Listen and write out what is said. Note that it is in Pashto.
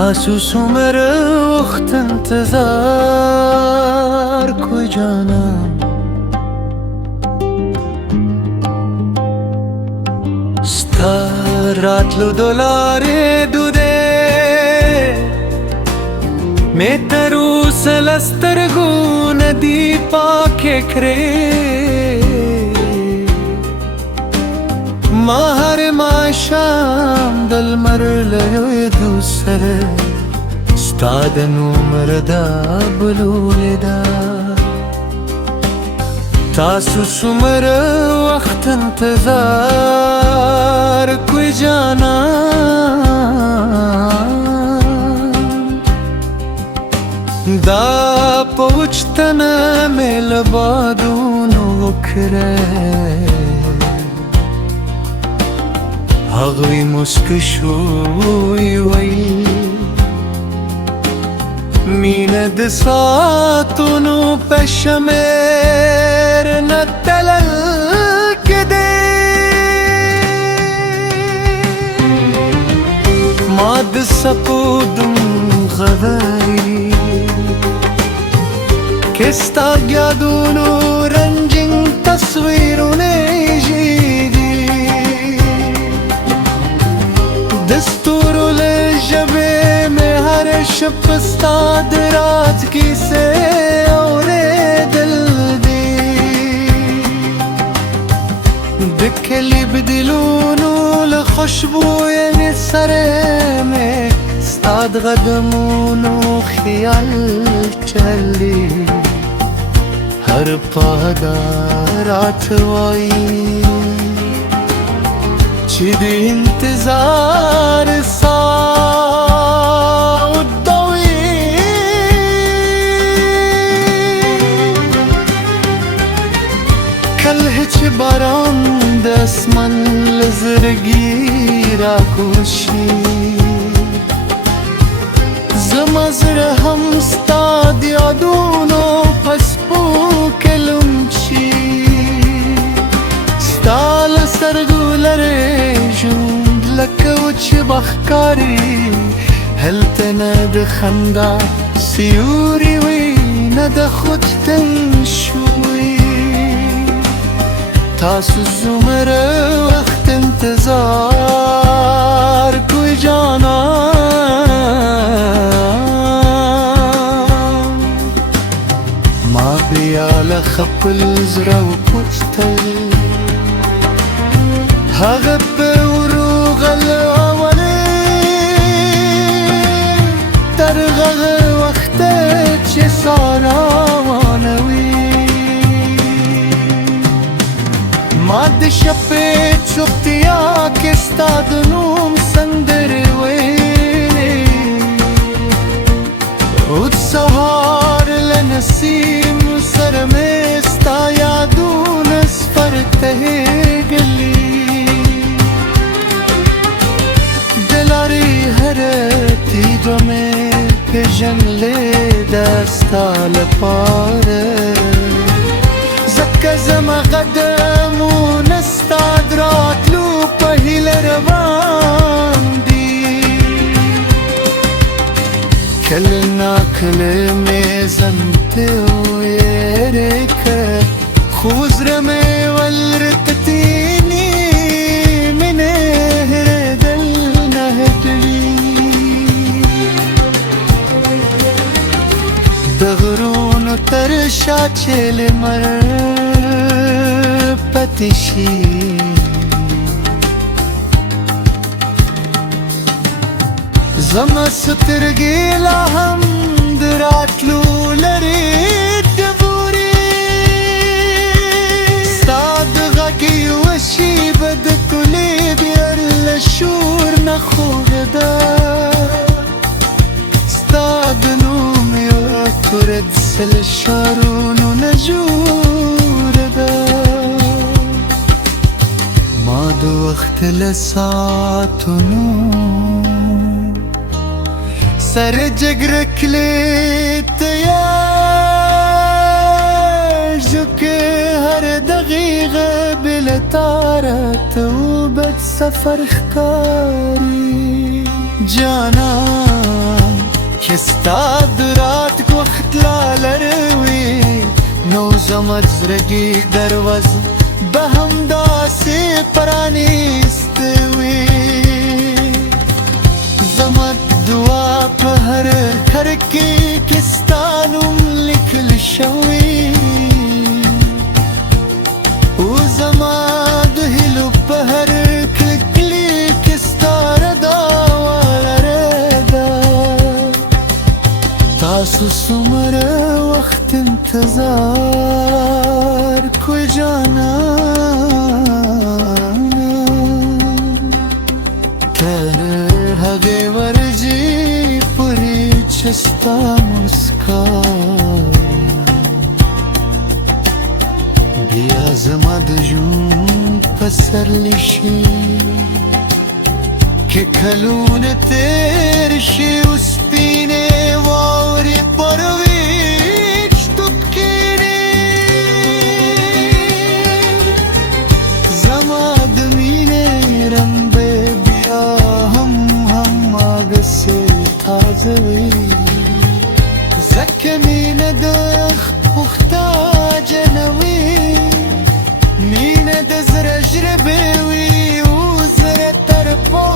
تاسو څومره وخت انتظار کوی جانان ستا راتلو د لارې دودې مې تر اوسه له سترګو نه دي پاکې کړې ما هر ماښام د لمر له یادو سره ستا د نومره دا بلولې ده تاسو څومره وخت انتظار کوی جانان دا پوښتنه مې له بادونو وکړه هغوی مسکه شوی ویل مینه د ساعتونو په شمېر نه تلل کېدی ما د څپو غوی کې ستا یادونو رنګین تصویرونه دستورو له ژبې مې هر شب ستا د راز کیسې اورېدل دي د کلي بدلونو له خوشبویې سره مې ستا د قدمونو خیال چلی هر پادا راته وایي چې د انتظار ساه ودوي کله چې باران د اسمان له زړګي راکوشي زما زړه هم ستا د یادونو په څپو کې لوند شي ستا له سترګو لرې ژوند لکه وچ بخکاري هلته نه د خندا سیوري وي نه د خود تنشوي تاسو څومره وخت انتظار کوی جانان ما بیا له خپل زړه وپوښتل هغه په وروغل اولې تر هغه وخته چې سارا روانوي ما د شپې چوپتیا کې ستا د نوم سندرې ویلې او د سهار له نسیم سره مې ستا یادونه سفر تهېږلي تیدو میں پیژنلی دا ستا لپاره ځکه زما قدمونه ستا د راتلو په هیله روان دي کله ناکله مې ځان ته ویریږي خو زړه مې ولرته تیني مینې هېرېدل نه هېرېږي د غرونو تر شا چې لمر پاتې شي زما سترګې لا هم د راتلو لرې ډبورې ستا د غږ یوه شیبه د تولې بیا له شور نه خوږه ده ستا د نوم یوه توره د سل ښارونو نه جوړه ده ما د وخت له ساعتونو سر جګړه کړې تیار جو که هر دقیقه بله تاره ته بد سفر ښکاري جانان کستا درات وخت لا لروي نو زمد زرگی دروز به هم داسې پرانیستوي زمد دعا په هر کې کستا نوم لیکل شوی او زما د هیلو په هر کلی کې ستا ردا ولردا تاسو څومره وخت انتظار کوئی جانان تر هغې ورځې پورې چې ستا مسکا بیا زما د ژوند پسرلی شي که کلونه تیر شي او سپینې واورې پر ویښتو کښېني زما د مینې رنګ به بیا هم هغسې تازه وي ځکه مینه د محتاجه نه وي مینه د زړه ژبې وي او زړه طرفه